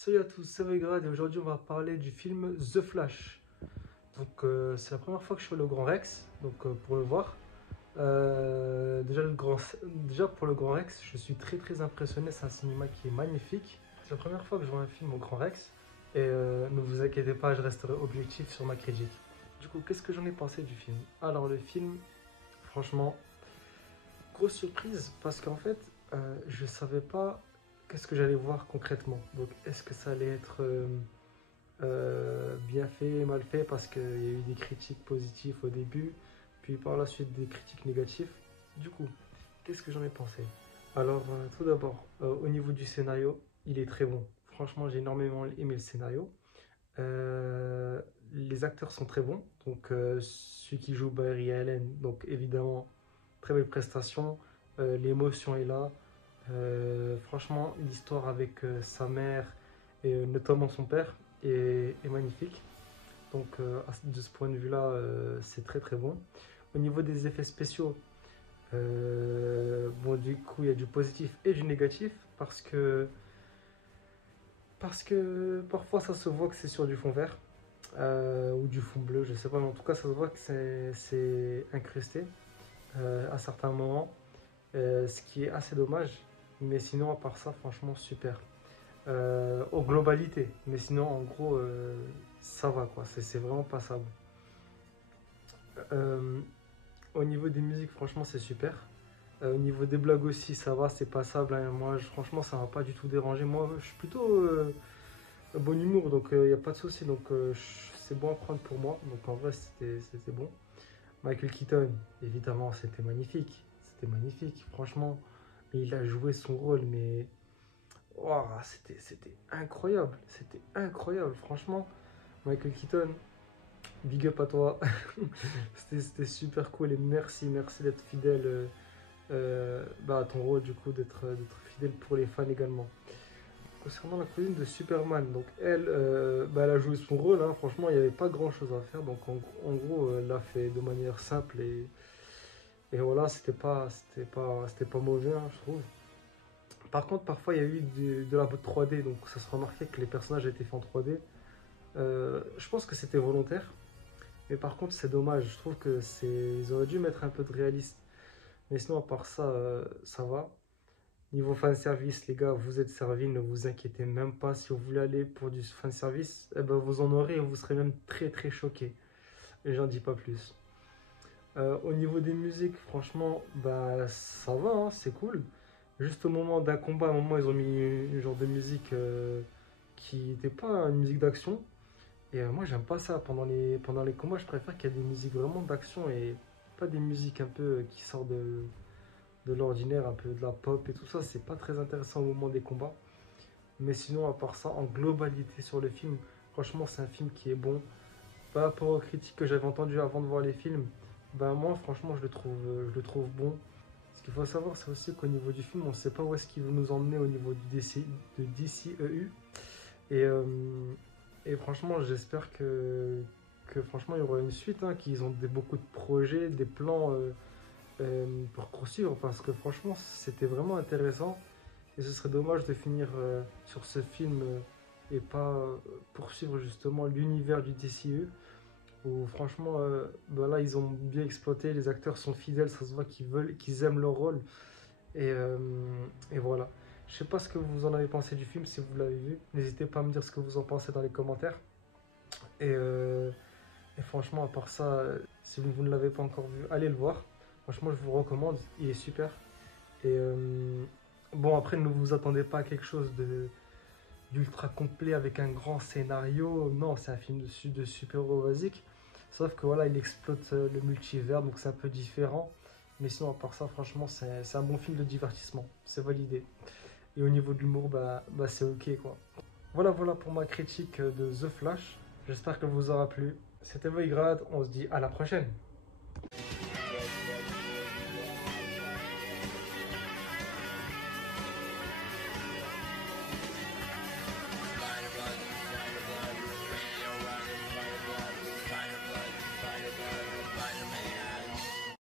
Salut à tous, c'est Vegrad et aujourd'hui on va parler du film The Flash. C'est la première fois que je suis allé au Grand Rex, pour le voir. Déjà pour le Grand Rex, je suis très impressionné, c'est un cinéma qui est magnifique. C'est la première fois que je vois un film au Grand Rex et ne vous inquiétez pas, je resterai objectif sur ma critique. Du coup, qu'est-ce que j'en ai pensé du film? Alors le film, franchement, grosse surprise parce qu'en fait, je savais pas qu'est-ce que j'allais voir concrètement. Donc, est-ce que ça allait être bien fait, mal fait, parce qu'il y a eu des critiques positives au début, puis par la suite des critiques négatives. Du coup, qu'est-ce que j'en ai pensé? Alors, tout d'abord, au niveau du scénario, il est très bon. Franchement, j'ai énormément aimé le scénario. Les acteurs sont très bons. Celui qui joue Barry Allen, donc évidemment, très belle prestation. L'émotion est là. Franchement, l'histoire avec sa mère et notamment son père est magnifique. De ce point de vue-là, c'est très bon. Au niveau des effets spéciaux, bon, du coup, il y a du positif et du négatif parce que parfois ça se voit que c'est sur du fond vert ou du fond bleu, je sais pas, mais en tout cas, ça se voit que c'est incrusté à certains moments, ce qui est assez dommage. Mais sinon, à part ça, franchement, super. Aux globalités. Mais sinon, en gros, ça va quoi. C'est vraiment passable. Euh, Au niveau des musiques, franchement, c'est super. Au niveau des blagues aussi, ça va, c'est passable, hein. Moi, franchement, ça m'a pas du tout dérangé. Moi, je suis plutôt bon humour, donc il n'y a pas de souci. C'est bon à prendre pour moi. Donc, en vrai, c'était bon. Michael Keaton, évidemment, c'était magnifique. C'était magnifique, franchement. Il a joué son rôle, mais oh, c'était incroyable. C'était incroyable, franchement. Michael Keaton, big up à toi. C'était super cool et merci d'être fidèle à ton rôle, du coup, d'être fidèle pour les fans également. Concernant la cousine de Superman, donc elle, elle a joué son rôle, hein. Franchement, il n'y avait pas grand chose à faire. En gros, elle l'a fait de manière simple et voilà, c'était pas mauvais, hein, je trouve. Par contre, parfois, il y a eu de la 3D, donc ça se remarquait que les personnages étaient faits en 3D. Je pense que c'était volontaire, mais par contre, c'est dommage. Je trouve que ils auraient dû mettre un peu de réalisme. Mais sinon, à part ça, ça va. Niveau fanservice, les gars, vous êtes servis, ne vous inquiétez même pas. Si vous voulez aller pour du fanservice, eh ben, vous en aurez et vous serez même très choqués. Et j'en dis pas plus. Au niveau des musiques, franchement, bah, ça va, hein, c'est cool. Juste au moment d'un combat, à un moment, ils ont mis une genre de musique qui n'était pas une musique d'action. Et moi, j'aime pas ça. Pendant les combats, je préfère qu'il y ait des musiques vraiment d'action et pas des musiques un peu qui sortent de l'ordinaire, un peu de la pop et tout ça. C'est pas très intéressant au moment des combats. Mais sinon, à part ça, en globalité sur le film, franchement, c'est un film qui est bon. Par rapport aux critiques que j'avais entendues avant de voir les films, ben moi, franchement, je le trouve bon. Ce qu'il faut savoir, c'est aussi qu'au niveau du film, on ne sait pas où est-ce qu'il veut nous emmener au niveau de DCEU. Et, euh, et franchement, j'espère que franchement, il y aura une suite, hein, qu'ils ont beaucoup de projets, des plans pour poursuivre, parce que franchement, c'était vraiment intéressant. Et ce serait dommage de finir sur ce film et pas poursuivre justement l'univers du DCU. Où franchement, là, ils ont bien exploité, les acteurs sont fidèles, ça se voit qu'ils aiment leur rôle. Et, euh, et voilà. Je sais pas ce que vous en avez pensé du film, si vous l'avez vu. N'hésitez pas à me dire ce que vous en pensez dans les commentaires. Et, euh, et franchement, à part ça, si vous ne l'avez pas encore vu, allez le voir. Franchement, je vous recommande, il est super. Bon, après, ne vous attendez pas à quelque chose d'ultra complet avec un grand scénario. Non, c'est un film de super-héros basique. Sauf que voilà, il exploite le multivers, donc c'est un peu différent. Mais sinon, à part ça, franchement, c'est un bon film de divertissement. C'est validé. Et au niveau de l'humour, c'est ok quoi. Voilà pour ma critique de The Flash. J'espère qu'elle vous aura plu. C'était Voigrad, on se dit à la prochaine.